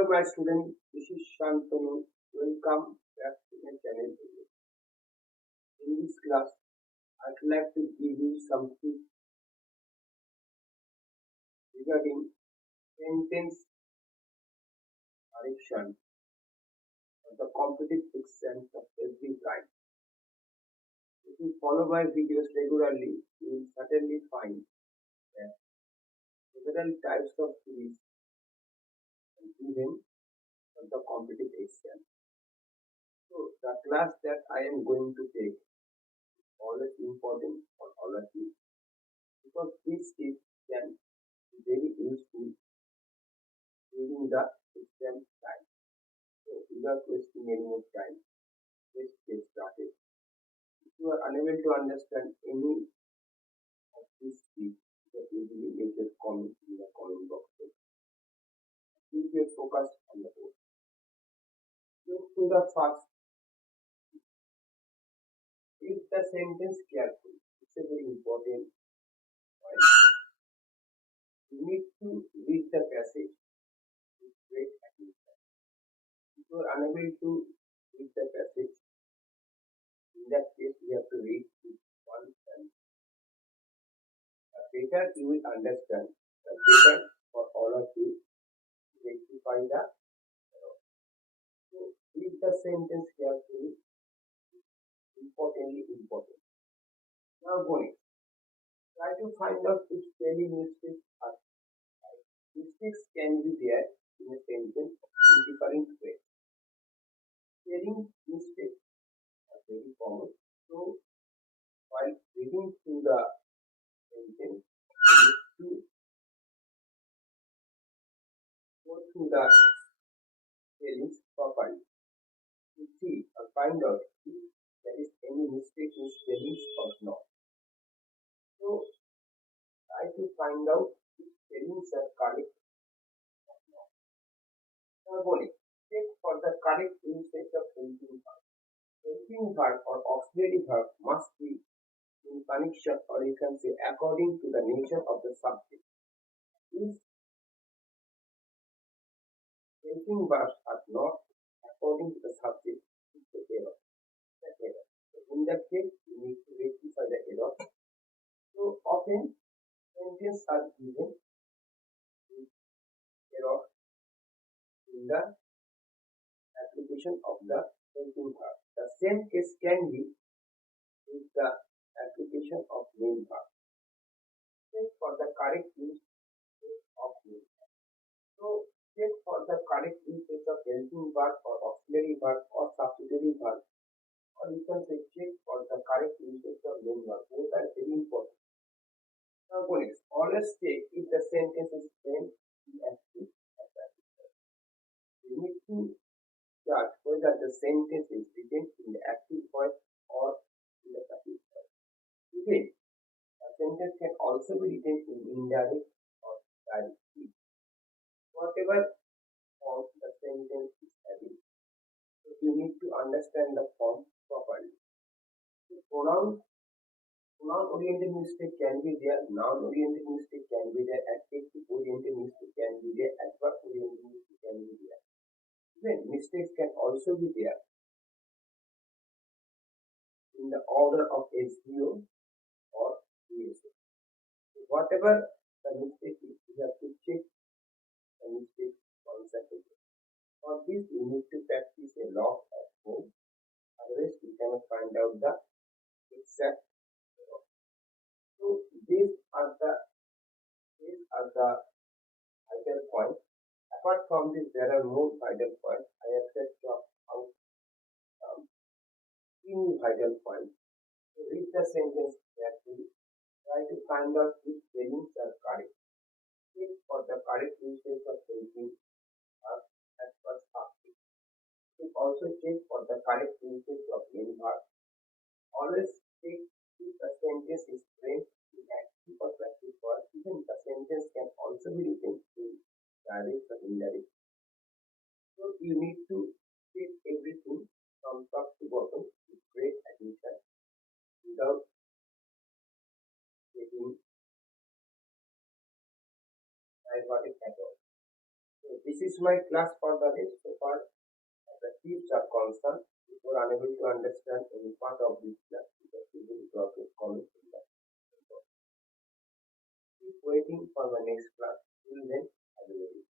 Hello, my student. This is Shantanu. Welcome back to my channel. In this class, I'd like to give you some tips regarding sentence correction for the competitive exams of every kind. If you follow my videos regularly, you will certainly find that several types of quiz are given for the competitive exam. So, the class that I am going to take is always important for all of you because these tips can be very useful during the exam time. So without wasting any more time, let's get started. If you are unable to understand any of these tips, you can easily make a comment in the comment box. Keep your focus on the board. Look to the first. Read the sentence carefully. It's a very important point. You need to read the passage with great attention. If you are unable to read the passage, in that case, you have to read it once and the better you will understand, the better for all of you to rectify the error. So read the sentence carefully, important. Now going, try to find out if spelling mistakes are right. Mistakes can be there in a sentence in different ways. Spelling mistakes are very common. So while reading through the sentence, you need to go through the spellings properly to see or find out if there is any mistake in spellings or not. So try to find out if spellings are correct or not. Now going, check for the correct usage of helping verb. Helping verb or auxiliary verb must be in connection, or you can say according to the nature of the subject. If helping verbs are not according to the subject, it's the error. So in that case, you need to rectify the error. So often sentences are given with error in the application of the helping verb. The same case can be with the application of main verb. Check for the correct use of main verb. So check for the correct usage of helping verb or auxiliary verb or subsidiary verb, or you can say check for the correct usage of main verb. Both are very important. Now next, always check if the sentence is framed in active or passive. You need to judge whether the sentence is written in the active voice or in the passive voice. Again, a sentence can also be written in indirect or direct speech. Whatever form the sentence is having, so you need to understand the form properly. So pronoun-oriented mistake can be there, noun-oriented mistake can be there, adjective-oriented mistake can be there, adverb-oriented mistake can be there. Then mistakes can also be there in the order of SVO or VSO. So whatever the mistake is, you have to check the mistake once again. For this, you need to practice a lot at home. Otherwise, you cannot find out the exact error. So these are the vital points. Apart from this, there are more vital points. I have just talked about three vital points. So read the sentence carefully. Try to find out if spellings are correct. Check for the correct usage of helping verb as per subject. You also check for the correct usage of main verb. Always check if the sentence is framed in active or passive voice. Even the sentence can also be written in direct or indirect. So you need to check everything from top to bottom with great attention without getting diverted at all. So This is my class for the day. So far, the tips are concerned. If you are unable to understand any part of this class, you will drop a comment in that. Keep waiting for my next class. Till then, have a very